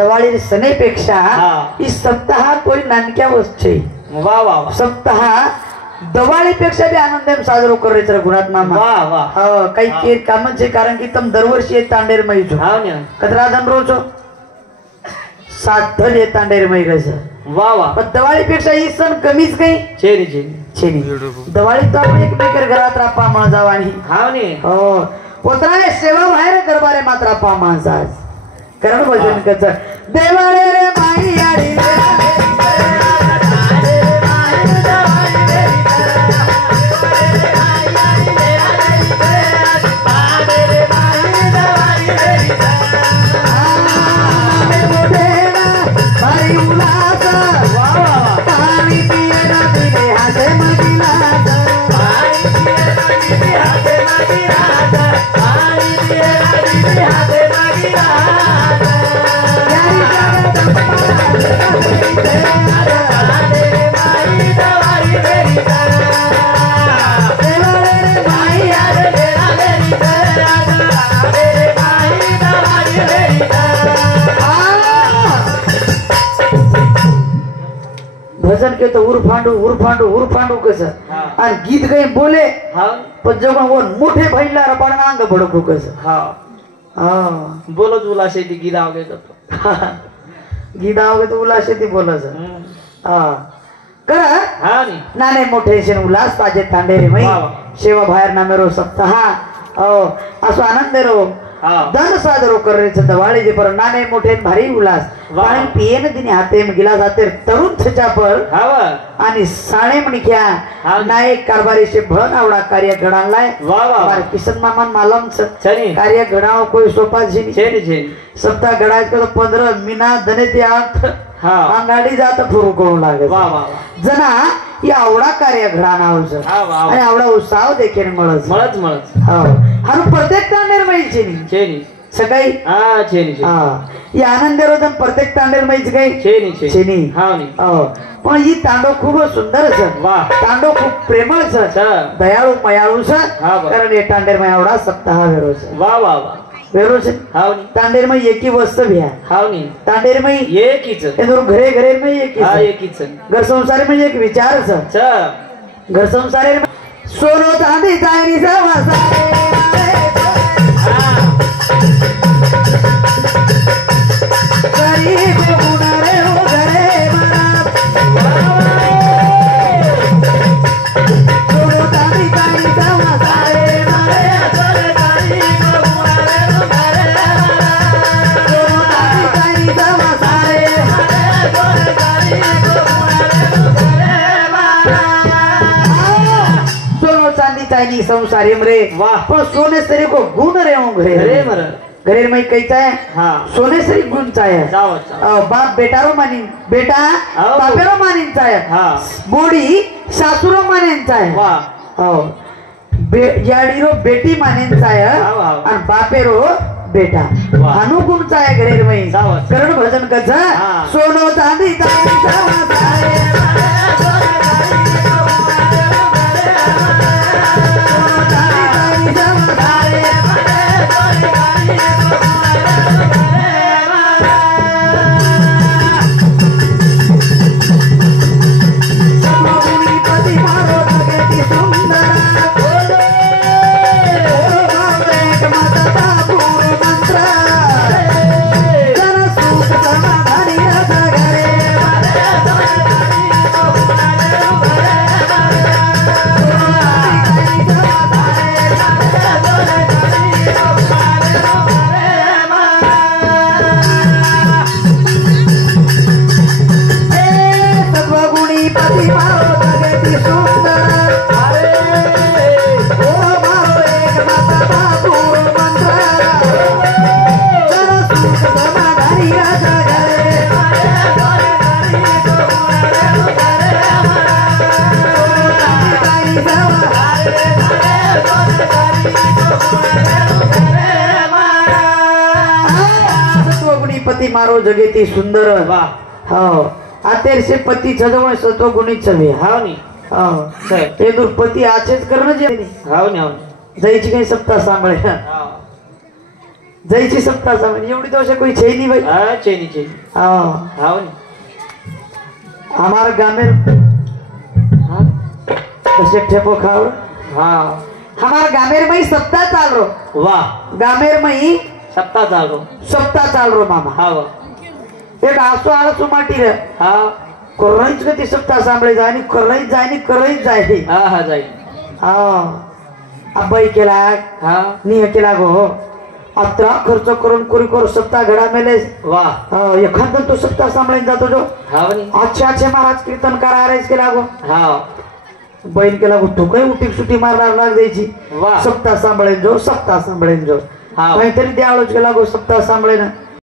दवाळी सणेपेक्षा ही सप्ताह कोई नानक्या वस्तू वा वा वा सप्ताह दवाळीपेक्षा बी आनंद साजरो करायचं गुणात मामा वा वा काही केर कामच आहे कारण की तुम दरवर्षी येत तांडेर मैजो कचरा धन रोज 7 धन येत तांडेर मै कसं वा वा पण दवाळीपेक्षा ही सण कमीच काही छेनी छेनी छेनी दवाळीत आपण एकमेकर घरात रापा म्हणा जावा आणि हो पोत्राने सेवा बाहेर दरबारे मात्र रापा माणसा कारण भजन कच देवाळे रे माई आडी भजन के तो उरफांडू कसं आणि गीत काही बोले पण जेव्हा वो मोठे भैला रपाना अंग भडकू कसं बोलत उलाशे ती गीत आवगे करतो गीत आवगे तो उलाशे ती बोलत कर नाने मोठे शेन उल्हास पाजे तांडेरे मै सेवा बाहेर ना मेरो सप्ताह असो आनंद रो दन सादरो करायचं दवाळी दे पर नाने मोठे भारी उल्हास पाणी पियेन दिने हाते गिला जाते तरुण छचापर आणि साणे म्हणख्या नायक कारभारीचे भण आवडा कार्य घडालाय वार किसन मामा मालम कार्य घडाव कोई सोपा झेनी सप्ताह घडायचं 15 मीना दने ते आत अंगाडी जात फुरू करू लागत जना ही आवडा कार्य घडाना आणि आवडा उत्साह देखील मळच हा प्रत्येक तांडेर माहिती सकाळी ही आनंद रोधन प्रत्येक तांडेर माहिती काही पण ही तांडव खूप सुंदर तांडव खूप प्रेमळ दयाळू मयाळू कारण हे तांडेर मै आवडा सप्ताह वेरोज तांडेर मै एकी वस्तू भ्या तांडेर मै एकीच घरे घरे मै एकीच घर संसार मै एक विचार घर संसार सोनो चांदी चायनी चाइनी संसारी मरे पण सोने सरी को गुण रे घरे में कहता है सोने सरी गुण चाहे बाप बेटारो मानी बेटा बापेरो मानी चाहे बोडी सासुरो माने चाहे याडीरो बेटी माने चाहे और बापेरो बेटा अनुगुण चाहे घरे में करण भजन कचा सोनो चांदी पति मारो जगेती सुंदर आतेर से पति छजवण सत्व गुणी छवे हे दुर्पती आचेच करणं जे जायची काही सप्ताह सांभाळे जायची सप्ताह सांभाळी एवढी तो कोई छे नहीं भाई हाँ चेनी चेनी हाँ हाँ नी हमारे गामेर हाँ कसे ठेपो खाओ हाँ हमारे गामेर में ही सप्ताह चाल रो वाह गामेर में ही सप्ताह चालो सप्ताह चाल रो मामा हाँ वाह एक आसो आळसू माटी रे हाँ करईच कधी सप्ताह सांभाळे जाय आणि करईच जाय हाँ हाँ जाई हाँ अब्बाई केला हाँ निह केला गो अत्रा खर्च करून कर सप्ताह घडा मेले वाह एखाद तो सप्ताह सांभाळून जातो जो हाँ नी अच्छे महाराज कीर्तन करायच केला गो हाँ बैल केला गो तो काही उठी सुटी मारणार लाग द्यायची वाह सप्ताह सांभाळेन जो हाँ काहीतरी द्यावळच केला गो सप्ताह सांभाळेन